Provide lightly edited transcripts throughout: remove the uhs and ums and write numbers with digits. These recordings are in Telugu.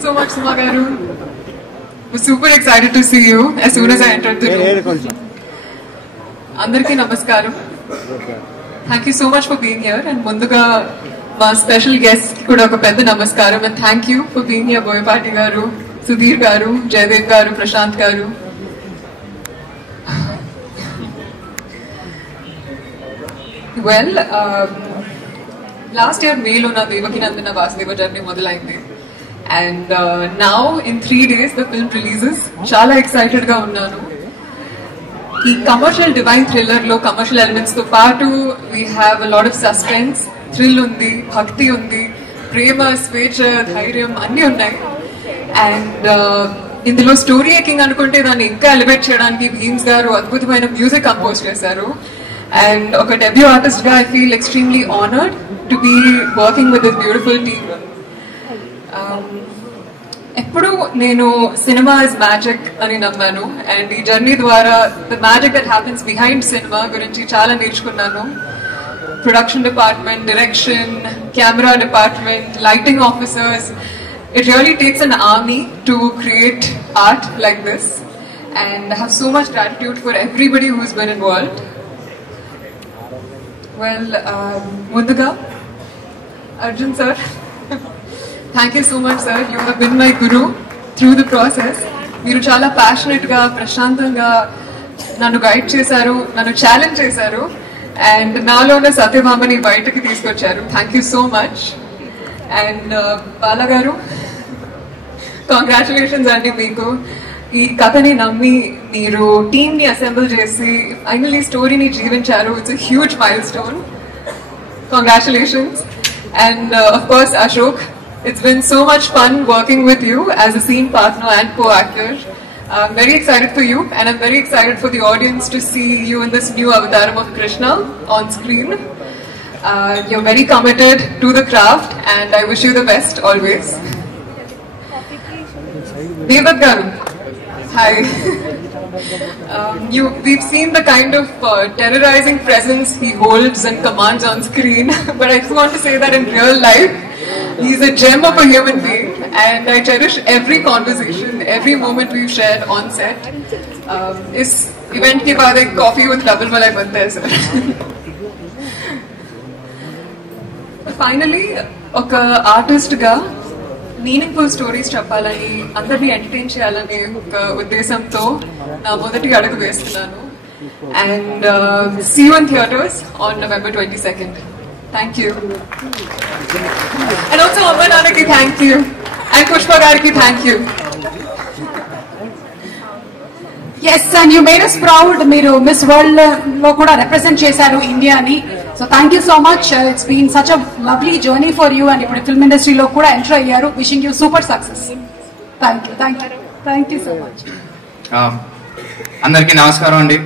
you so much, Suma Garu. Was super excited to see you as soon as I entered the room. Andarki namaskaram. Thank you so much for being here, and munduga మా స్పెషల్ గెస్ట్ కూడా ఒక పెద్ద నమస్కారం. And thank you for being here Boyapati గారు, సుధీర్ గారు, జయదేవ్ గారు, ప్రశాంత్ గారు. వెల్, లాస్ట్ ఇయర్ మేలో నా దేవకి నందన వాసుదేవ జర్నీ మొదలైంది. And now in 3 days the film releases. చాలా ఎక్సైటెడ్ గా ఉన్నాను. ఈ కమర్షియల్ డివైన్ థ్రిల్లర్ లో కమర్షియల్ ఎలిమెంట్స్ తో పాటు we have a lot of suspense, thrill ఉంది, భక్తి ఉంది, ప్రేమ, స్వేచ్ఛ, ధైర్యం అన్ని ఉన్నాయి. అండ్ ఇందులో స్టోరీ మేకింగ్ అనుకుంటే దాన్ని ఇంకా ఎలివేట్ చేయడానికి భీమ్స్ గారు అద్భుతమైన మ్యూజిక్ కంపోజ్ చేశారు. అండ్ ఒక డెబ్యూ ఆర్టిస్ట్ గా I feel extremely honoured to be working with this beautiful team. ఎప్పుడు నేను సినిమా ఇస్ మ్యాజిక్ అని నమ్మాను. అండ్ ఈ జర్నీ ద్వారా the magic that happens behind cinema గురించి చాలా నేర్చుకున్నాను. Production department, direction, camera department, lighting officers. It really takes an army to create art like this, and I have so much gratitude for everybody who's been involved. Well, Munduga, Arjun sir, thank you so much sir. You have been my guru through the process. Meeru chala passionate ga, prashantanga nannu guide chesaru, nannu challenge chesaru. And నాలో ఉన్న సత్యభామని బయటకి తీసుకొచ్చారు. Thank you so much. And బాలగారు, కంగ్రాచులేషన్స్ అండి మీకు. ఈ కథని నమ్మి మీరు టీమ్ ని అసెంబుల్ చేసి ఫైనల్లీ స్టోరీని జీవించారు. It's a huge milestone. Congratulations. And of course Ashok, it's been so much fun working with you as a scene partner and co actor. I'm very excited for you, and I'm very excited for the audience to see you in this new avataram of Krishna on screen. You're very committed to the craft, and I wish you the best always. Devat Garu, hi. We've seen the kind of terrorizing presence he holds and commands on screen, but I just want to say that in real life, he's a gem of a human being, and I cherish every conversation, every moment we've shared on set. Is event ke baad ek coffee with double malai banta hai sir. Finally, oka artist ga meaningful stories cheppalani, andarni entertain cheyalani oka uddeshamto na modati adugu vestunnanu. And see you in theaters on November 22nd. Thank you. And also Amma Nanaki, thank you. And Pushpa Gariki, thank you. Yes, and you made us proud. Meeru Miss World lo kuda represent chesaru India ni. So thank you so much. It's been such a lovely journey for you, and ippudu film industry lo kuda enter ayyaru. Wishing you super success. Thank you. Thank you. Thank you so much. Andariki namaskaram andi.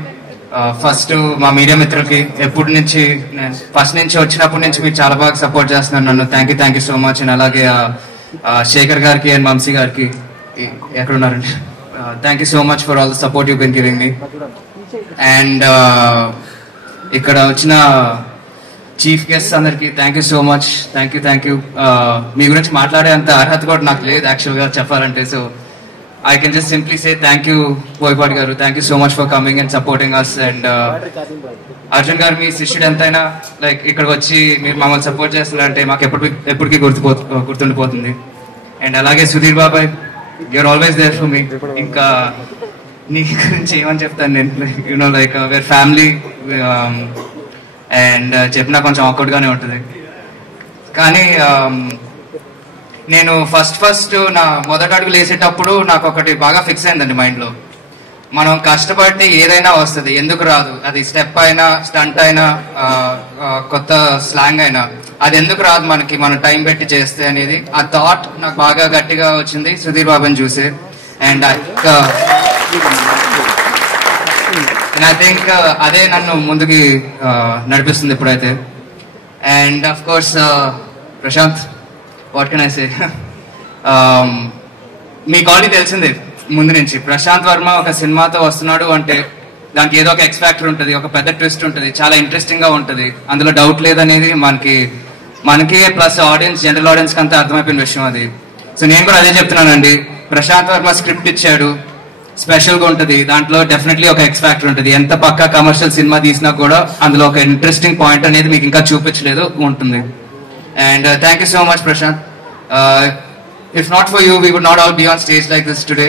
First మా మీడియా మిత్రులకి ఎప్పటి నుంచి ఫస్ట్ నుంచి వచ్చినప్పటి నుంచి మీరు చాలా బాగా సపోర్ట్ చేస్తున్నారు నన్ను. Thank you so much. And అలాగే శేఖర్ గారికి అండ్ వంశీ గారికి, ఎక్కడున్నారండి, thank you so much for all the support you been giving me. And ఇక్కడ వచ్చిన చీఫ్ గెస్ట్ అందరికి thank you so much. Thank you. మీ గురించి మాట్లాడే అంత అర్హత కూడా నాకు లేదు యాక్చువల్ గా చెప్పాలంటే. So I can just simply say thank you, Boypati Garu. Thank you so much for coming and supporting us. And Arjun Garu, మీ శిష్యుడు ఎంతైనా లైక్ ఇక్కడికి వచ్చి మీరు మమ్మల్ని సపోర్ట్ చేస్తున్నారంటే మాకు ఎప్పటికీ గుర్తుండిపోతుంది. అండ్ అలాగే సుధీర్ బాబాయ్, you're always there for me. ఇంకా నీ గురించి ఏమని చెప్తాను నేను, you know like where family. And చెప్పినా కొంచెం awkward గానే ఉంటుంది. కానీ నేను ఫస్ట్ నా మొదటి అడుగులు వేసేటప్పుడు నాకు ఒకటి బాగా ఫిక్స్ అయిందండి మైండ్ లో. మనం కష్టపడితే ఏదైనా వస్తుంది, ఎందుకు రాదు? అది స్టెప్ అయినా, స్టంట్ అయినా, కొత్త స్లాంగ్ అయినా, అది ఎందుకు రాదు మనకి, మనం టైం పెట్టి చేస్తే అనేది ఆ థాట్ నాకు బాగా గట్టిగా వచ్చింది సుధీర్ బాబుని చూసి. అండ్ ఐ థింక్ అదే నన్ను ముందుకి నడిపిస్తుంది ఇప్పుడైతే. And of course Prashanth, what can I say, మీకు ఆల్రెడీ తెలిసిందే ముందు నుంచి ప్రశాంత్ వర్మ ఒక సినిమాతో వస్తున్నాడు అంటే దానికి ఏదో ఒక ఎక్స్ ఫ్యాక్టర్ ఉంటుంది, ఒక పెద్ద ట్విస్ట్ ఉంటుంది, చాలా ఇంట్రెస్టింగ్ గా ఉంటుంది, అందులో డౌట్ లేదనేది మనకి ప్లస్ ఆడియన్స్, జనరల్ ఆడియన్స్ కి అంతా అర్థమైపోయిన విషయం అది. సో నేను కూడా అదే చెప్తున్నానండి, ప్రశాంత్ వర్మ స్క్రిప్ట్ ఇచ్చాడు, స్పెషల్ గా ఉంటుంది, దాంట్లో డెఫినెట్లీ ఒక ఎక్స్ ఫ్యాక్టర్ ఉంటుంది. ఎంత పక్కా కమర్షియల్ సినిమా తీసినా కూడా అందులో ఒక ఇంట్రెస్టింగ్ పాయింట్ అనేది మీకు ఇంకా చూపించలేదు ఉంటుంది. And thank you so much Prashanth. If not for you we would not all be on stage like this today.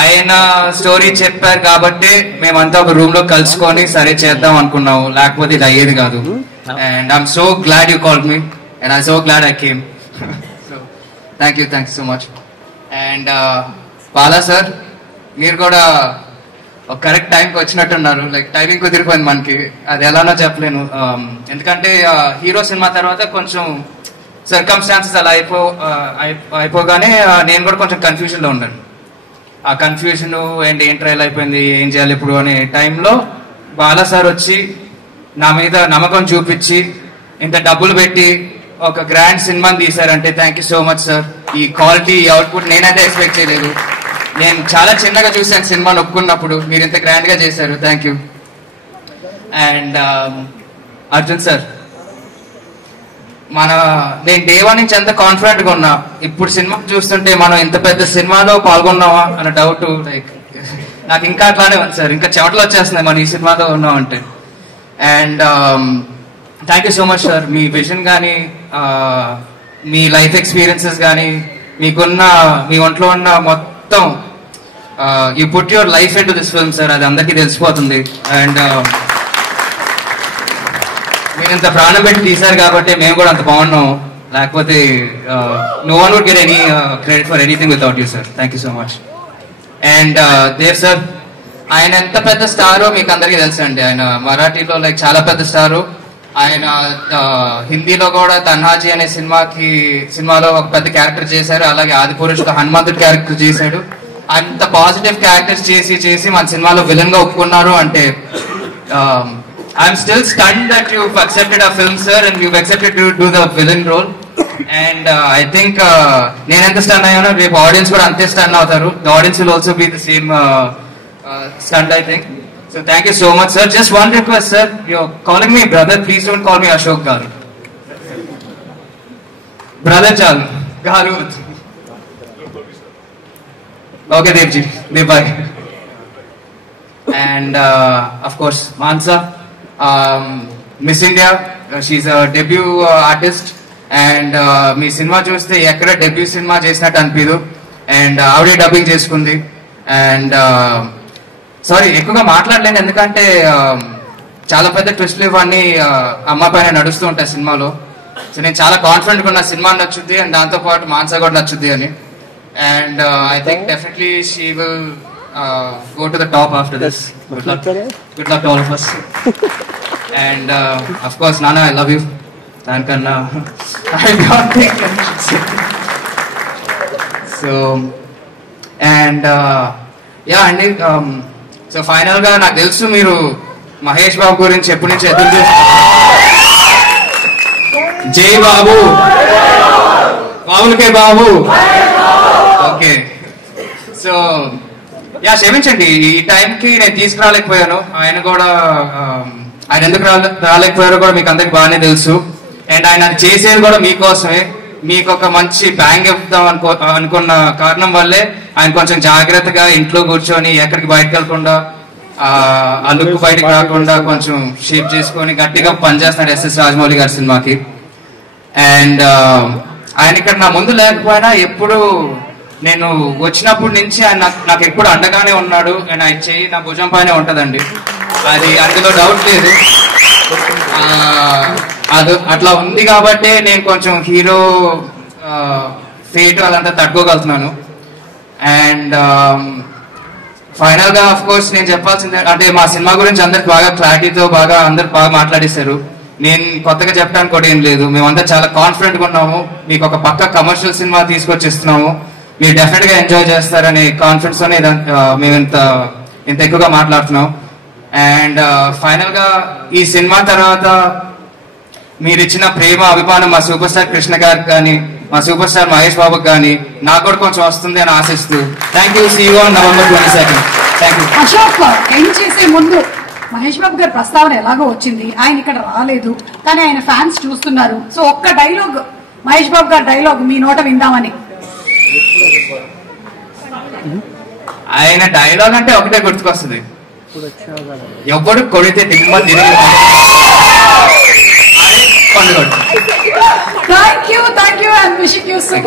ఆయన స్టోరీ చెప్పారు కాబట్టి మేమంతా ఒక రూమ్ లో కలుసుకొని సరే చేద్దాం అనుకున్నాము, లేకపోతే ఇది అయ్యేది కాదు. And I'm so glad you called me and I so glad I came. So thank you so much. And Bala sir, మీరు కూడా ఒక కరెక్ట్ టైంకి వచ్చినట్టున్నారు. లైక్ టైమింగ్ కుదిరిపోయింది మనకి, అది ఎలానో చెప్పలేను. ఎందుకంటే హీరో సినిమా తర్వాత కొంచెం సర్కమ్స్టాన్సెస్ అలా అయిపోగానే నేను కూడా కొంచెం కన్ఫ్యూజన్ లో ఉన్నాను. ఆ కన్ఫ్యూజన్ అండ్ ఏం ట్రైల్ అయిపోయింది, ఏం చేయాలి ఇప్పుడు అనే టైంలో బాలా సార్ వచ్చి నా మీద నమ్మకం చూపించి ఇంత డబ్బులు పెట్టి ఒక గ్రాండ్ సినిమాని తీశారంటే thank you so much sir. ఈ క్వాలిటీ, ఈ అవుట్పుట్ నేనైతే ఎక్స్పెక్ట్ చేయలేదు. నేను చాలా చిన్నగా చూశాను సినిమాని ఒప్పుకున్నప్పుడు, మీరు ఇంత గ్రాండ్ గా చేశారు, thank you. And Arjun sir, నేను డే వన్ నుంచి ఎంత కాన్ఫిడెంట్ గా ఉన్నా, ఇప్పుడు సినిమా చూస్తుంటే మనం ఇంత పెద్ద సినిమాలో పాల్గొన్నామా అన్న డౌట్ లైక్ నాకు ఇంకా అట్లానే ఉంది సార్. ఇంకా చెమటలు వచ్చేస్తున్నాయి మనం ఈ సినిమాలో ఉన్నాం అంటే. And thank you so much sir. Me vision కానీ, మీ లైఫ్ ఎక్స్పీరియన్సెస్ కానీ, మీ ఒంట్లో ఉన్న మొత్తం you put your life in to this film sir, అది అందరికీ తెలిసిపోతుంది. అండ్ మీరు ఇంత ప్రాణం పెట్టి తీశారు కాబట్టి మేము కూడా అంత బాగున్నాం, లేకపోతే no one would get any credit for anything without you sir. Thank you so much. And Dev sir, ఆయన ఎంత పెద్ద స్టారో మీకు అందరికీ తెలుసు అండి. ఆయన మరాఠీలో లైక్ చాలా పెద్ద స్టారు. ఆయన హిందీలో కూడా తన్హాజీ అనే సినిమాలో ఒక పెద్ద క్యారెక్టర్ చేశారు. అలాగే ఆదిపురుషుడు హనుమంతుడి క్యారెక్టర్ చేశాడు. అంత పాజిటివ్ క్యారెక్టర్స్ చేసి మన సినిమాలో విలన్ గా ఒప్పుకున్నారు అంటే I'm still stunned that you've accepted a film sir and you've accepted to do the villain role. And I think నేను ఎంత స్టన్ అయ్యానో రేపు ఆడియన్స్ కూడా అంతే స్టన్ అవుతారు. The audience will also be the same stunned, I think. So thank you so much sir. Just one request sir, you're calling me brother, please don't call me Ashok garu. Brother చాలు, గారు. Okay Devji, bye. And of course Mansa, Miss India, she's a debut artist. And me cinema చూస్తే ఎక్కడ డెబ్యూ సినిమా చేసినట్టు అనిపించదు. అండ్ ఆవిడే డబ్బింగ్ చేసుకుంది. అండ్ సారీ ఎక్కువగా మాట్లాడలేను, ఎందుకంటే చాలా పెద్ద ట్విస్ట్లు ఇవన్నీ అమ్మ పైన నడుస్తూ ఉంటాయి సినిమాలో. సో నేను చాలా కాన్ఫిడెంట్ గా ఉన్న సినిమా నచ్చుద్ది అండ్ దాంతో పాటు మాన్సా కూడా నచ్చుద్ది అని. And I think definitely she will go to the top after this. Good luck to all of us. And of course Nana, I love you. Thankanna I don't think I should say. So and yeah అండి, సో ఫైనల్ గా నాకు తెలుసు మీరు మహేష్ బాబు గురించి ఎప్పటి నుంచి ఎదురు చూస్తున్నారు. జై బాబు, బాబులకే బాబు. ఓకే, సో యా క్షమించండి, ఈ టైంకి నేను తీసుకురాలేకపోయాను. ఆయన ఎందుకు రాలేకపోయారో కూడా మీకు అందరికి బాగానే తెలుసు. అండ్ ఆయన అది చేసేది కూడా మీకోసమే, మీకు ఒక మంచి బ్యాంగ్ ఇద్దాం అనుకున్న కారణం వల్లే ఆయన కొంచెం జాగ్రత్తగా ఇంట్లో కూర్చొని ఎక్కడికి బయటకు వెళ్లకుండా, ఆ లుక్ బయటకు రాకుండా కొంచెం షేప్ చేసుకొని గట్టిగా పనిచేస్తున్నాడు ఎస్ఎస్ రాజమౌళి గారి సినిమాకి. అండ్ ఆయన ఇక్కడ నా ముందు లేకపోయినా ఎప్పుడు నేను వచ్చినప్పటి నుంచి ఆయన నాకు ఎప్పుడు అండగానే ఉన్నాడు. అండ్ ఆయన చెయ్యి నా భుజం పైన ఉంటదండి, అది అందులో డౌట్ లేదు. అది అట్లా ఉంది కాబట్టి నేను కొంచెం హీరో ఫేట్ అదంతా తట్టుకోగలుగుతున్నాను. అండ్ ఫైనల్ గా ఆఫ్ కోర్స్ నేను చెప్పాల్సిందే, అంటే మా సినిమా గురించి అందరికి బాగా క్లారిటీతో అందరు బాగా మాట్లాడేశారు. నేను కొత్తగా చెప్పడానికి కూడా ఏం లేదు. మేమంతా చాలా కాన్ఫిడెంట్ గా ఉన్నాము. మీకు ఒక పక్క కమర్షియల్ సినిమా తీసుకొచ్చిస్తున్నాము, మీరు డెఫినెట్ గా ఎంజాయ్ చేస్తారనే కాన్ఫిడెన్స్ తోనే మేము ఇంత ఎక్కువగా మాట్లాడుతున్నాం. అండ్ ఫైనల్ గా ఈ సినిమా తర్వాత మీరు ఇచ్చిన ప్రేమ అభిమానం మా సూపర్ స్టార్ కృష్ణ గారికి కానీ, మా సూపర్ స్టార్ మహేష్ బాబుకి కానీ నాకు కూడా కొంచెం వస్తుంది అని ఆశిస్తూ thank you. See you on November 22nd. Thank you. Ashok, ఏం చేసే ముందు మహేష్ బాబు గారి ప్రస్తావన ఎలాగో వచ్చింది, ఆయన ఇక్కడ రాలేదు కానీ ఆయన ఫ్యాన్స్ చూస్తున్నారు. సో ఒక్క డైలాగ్ మహేష్ బాబు గారి డైలాగ్ మీ నోట విందామని. ఆయన డైలాగ్ అంటే ఒకటే గుర్తుకొస్తుంది, ఎవడు కొడితే దిమ్మ తిరిగి thank you and wishing you super